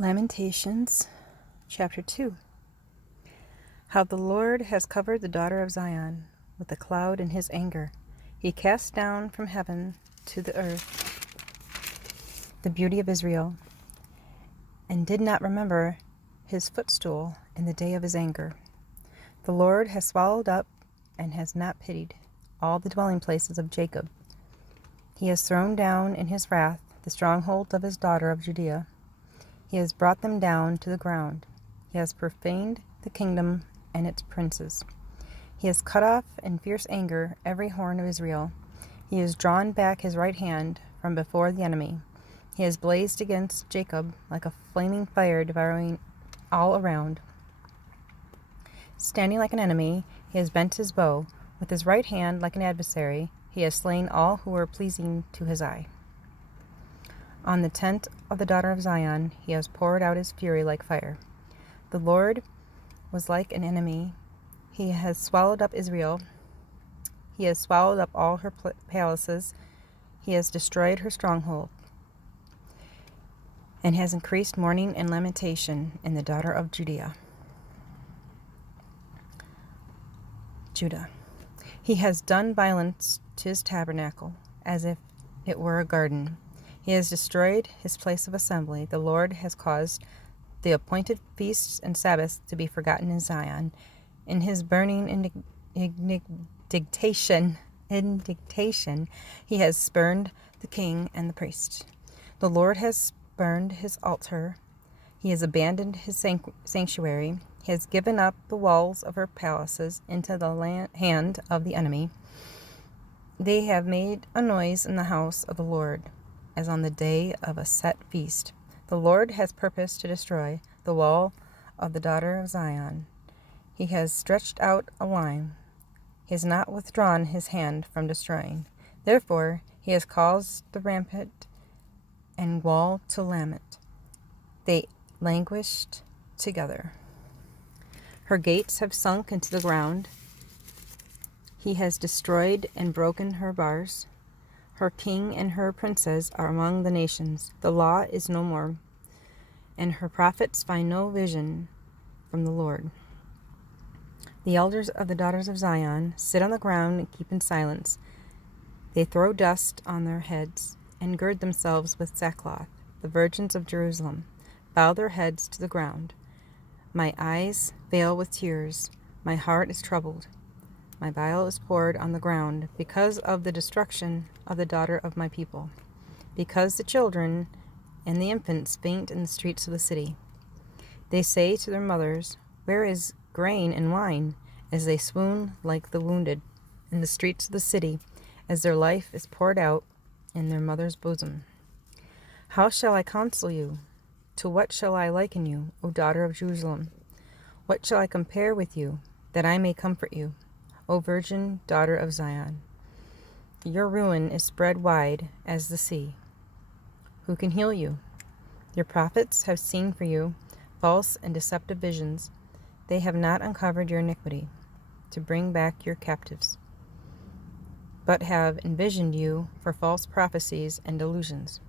Lamentations, chapter 2. How the Lord has covered the daughter of Zion with a cloud in his anger. He cast down from heaven to the earth the beauty of Israel, and did not remember his footstool in the day of his anger. The Lord has swallowed up and has not pitied all the dwelling places of Jacob. He has thrown down in his wrath the stronghold of his daughter of Judea. He has brought them down to the ground. He has profaned the kingdom and its princes. He has cut off in fierce anger every horn of Israel. He has drawn back his right hand from before the enemy. He has blazed against Jacob like a flaming fire, devouring all around. Standing like an enemy, he has bent his bow. With his right hand like an adversary, he has slain all who were pleasing to his eye. On the tent of the daughter of Zion, he has poured out his fury like fire. The Lord was like an enemy. He has swallowed up Israel. He has swallowed up all her palaces. He has destroyed her stronghold, and has increased mourning and lamentation in the daughter of Judah. He has done violence to his tabernacle, as if it were a garden. He has destroyed his place of assembly. The Lord has caused the appointed feasts and Sabbaths to be forgotten in Zion. In his burning indignation, he has spurned the king and the priest. The Lord has spurned his altar. He has abandoned his sanctuary. He has given up the walls of her palaces into the hand of the enemy. They have made a noise in the house of the Lord, as on the day of a set feast. The Lord has purposed to destroy the wall of the daughter of Zion. He has stretched out a line. He has not withdrawn his hand from destroying. Therefore he has caused the rampart and wall to lament. They languished together. Her gates have sunk into the ground. He has destroyed and broken her bars. Her king and her princes are among the nations. The law is no more, and her prophets find no vision from the Lord. The elders of the daughters of Zion sit on the ground and keep in silence. They throw dust on their heads and gird themselves with sackcloth. The virgins of Jerusalem bow their heads to the ground. My eyes fail with tears. My heart is troubled. My bile is poured on the ground because of the destruction of the daughter of my people, because the children and the infants faint in the streets of the city. They say to their mothers, "Where is grain and wine?" as they swoon like the wounded in the streets of the city, as their life is poured out in their mother's bosom. How shall I counsel you? To what shall I liken you, O daughter of Jerusalem? What shall I compare with you, that I may comfort you, O virgin daughter of Zion? Your ruin is spread wide as the sea. Who can heal you? Your prophets have seen for you false and deceptive visions. They have not uncovered your iniquity to bring back your captives, but have envisioned you for false prophecies and delusions.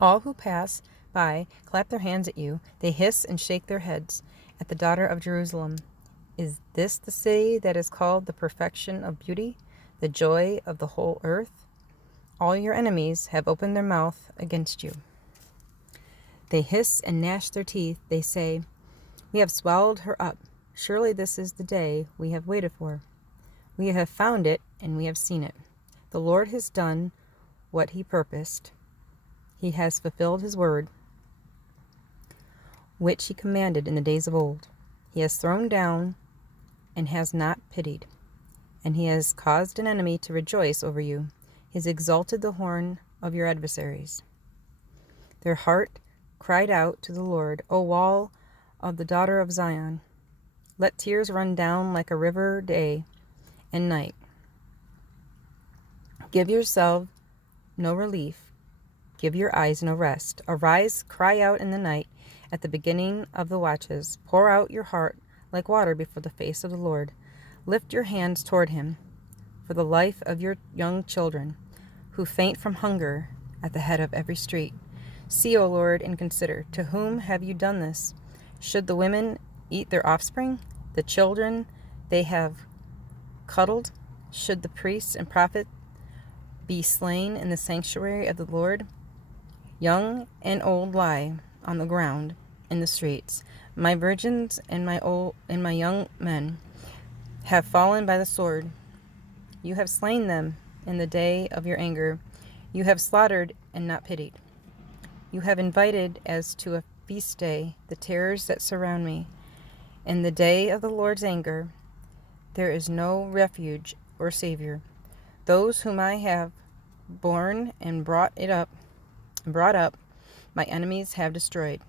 All who pass by clap their hands at you. They hiss and shake their heads at the daughter of Jerusalem. Is this the city that is called the perfection of beauty, the joy of the whole earth? All your enemies have opened their mouth against you. They hiss and gnash their teeth. They say, "We have swallowed her up. Surely this is the day we have waited for. We have found it, and we have seen it. The Lord has done what he purposed. He has fulfilled his word, which he commanded in the days of old. He has thrown down and has not pitied, and he has caused an enemy to rejoice over you. He has exalted the horn of your adversaries. Their heart cried out to the Lord, O wall of the daughter of Zion. Let tears run down like a river day and night. Give yourself no relief. Give your eyes no rest. Arise, cry out in the night at the beginning of the watches. Pour out your heart like water before the face of the Lord. Lift your hands toward him for the life of your young children, who faint from hunger at the head of every street. See, O Lord, and consider, to whom have you done this? Should the women eat their offspring, the children they have cuddled? Should the priests and prophets be slain in the sanctuary of the Lord? Young and old lie on the ground in the streets. My virgins and my young men have fallen by the sword. You have slain them in the day of your anger. You have slaughtered and not pitied. You have invited as to a feast day the terrors that surround me. In the day of the Lord's anger, there is no refuge or savior. Those whom I have borne and brought up, my enemies have destroyed.